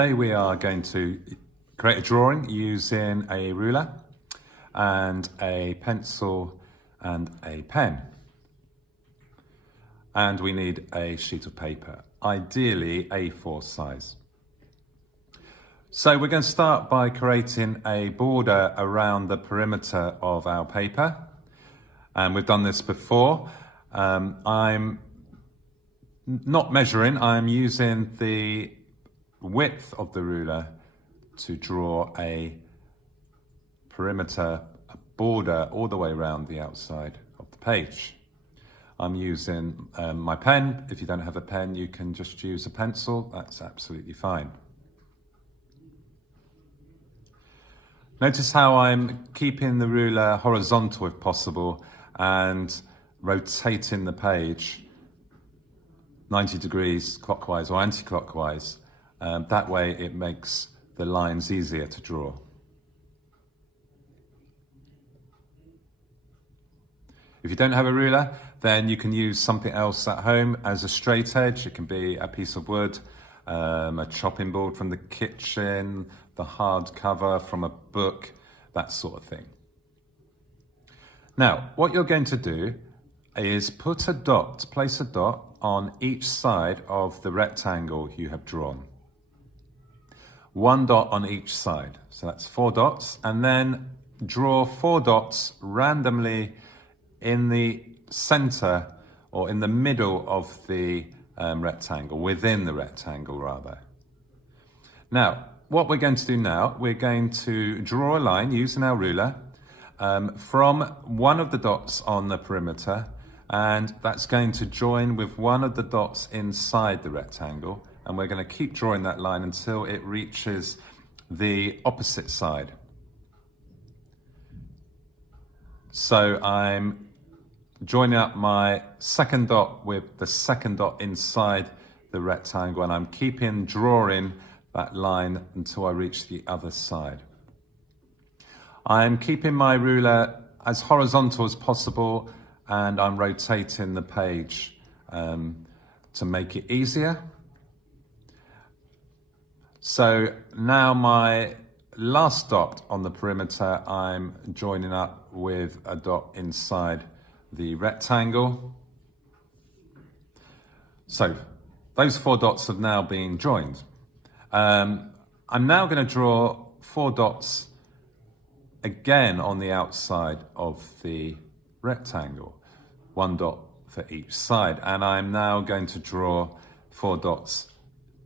Today we are going to create a drawing using a ruler and a pencil and a pen. And we need a sheet of paper, ideally A4 size. So we're going to start by creating a border around the perimeter of our paper. And we've done this before. I'm not measuring, I'm using the width of the ruler to draw a perimeter, a border all the way around the outside of the page. I'm using my pen. If you don't have a pen, you can just use a pencil. That's absolutely fine. Notice how I'm keeping the ruler horizontal if possible and rotating the page 90 degrees clockwise or anti-clockwise. That way it makes the lines easier to draw. If you don't have a ruler, then you can use something else at home as a straight edge. It can be a piece of wood, a chopping board from the kitchen, the hard cover from a book, that sort of thing. Now, what you're going to do is place a dot on each side of the rectangle you have drawn. One dot on each side, so that's 4 dots, and then draw 4 dots randomly in the center or in the middle of the rectangle, within the rectangle rather. Now, what we're going to do now, we're going to draw a line using our ruler from one of the dots on the perimeter, and that's going to join with one of the dots inside the rectangle, and we're going to keep drawing that line until it reaches the opposite side. So I'm joining up my second dot with the second dot inside the rectangle, and I'm keeping drawing that line until I reach the other side. I'm keeping my ruler as horizontal as possible, and I'm rotating the page to make it easier. So now my last dot on the perimeter, I'm joining up with a dot inside the rectangle. So those 4 dots have now been joined. I'm now going to draw 4 dots again on the outside of the rectangle, 1 dot for each side, and I'm now going to draw 4 dots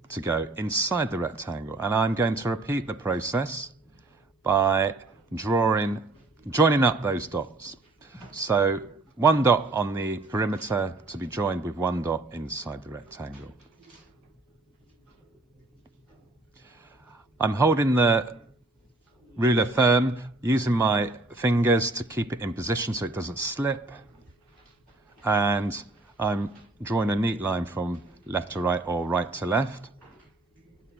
to go inside the rectangle, and I'm going to repeat the process by joining up those dots. So 1 dot on the perimeter to be joined with 1 dot inside the rectangle. I'm holding the ruler firm, using my fingers to keep it in position so it doesn't slip. And I'm drawing a neat line from left to right or right to left,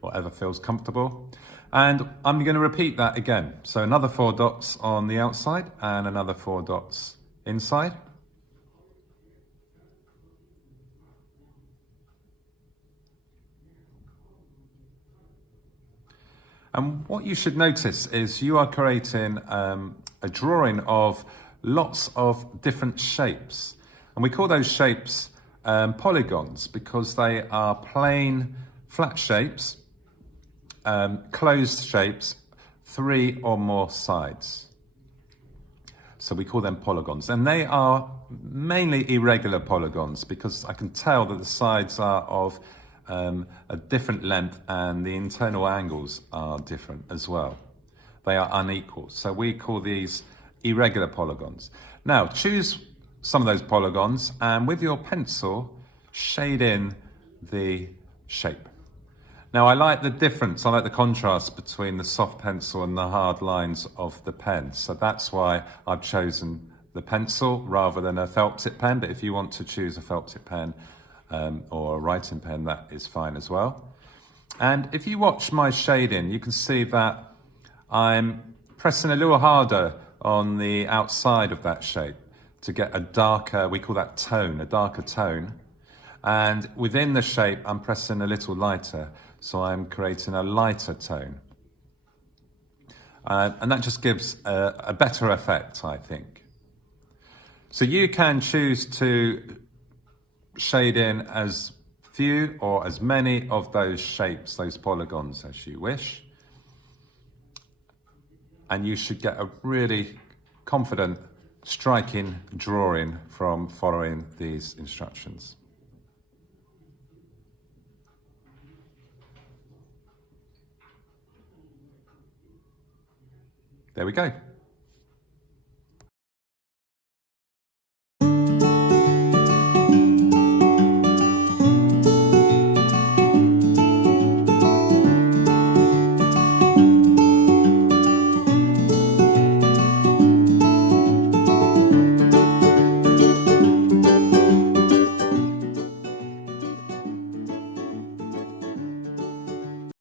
whatever feels comfortable. And I'm going to repeat that again. So another 4 dots on the outside and another 4 dots inside. And what you should notice is you are creating a drawing of lots of different shapes. And we call those shapes polygons because they are plain, flat shapes, closed shapes, 3 or more sides. So we call them polygons. And they are mainly irregular polygons because I can tell that the sides are of a different length and the internal angles are different as well. They are unequal. So we call these irregular polygons. Now choose some of those polygons and with your pencil shade in the shape. Now I like the difference, I like the contrast between the soft pencil and the hard lines of the pen. So that's why I've chosen the pencil rather than a felt tip pen. But if you want to choose a felt tip pen, or a writing pen, that is fine as well. And if you watch my shading, you can see that I'm pressing a little harder on the outside of that shape to get a darker, we call that tone, a darker tone. And within the shape, I'm pressing a little lighter So I'm creating a lighter tone. And that just gives a better effect, I think. So you can choose to shade in as few or as many of those shapes, those polygons as you wish. And you should get a really confident, striking drawing from following these instructions. There we go.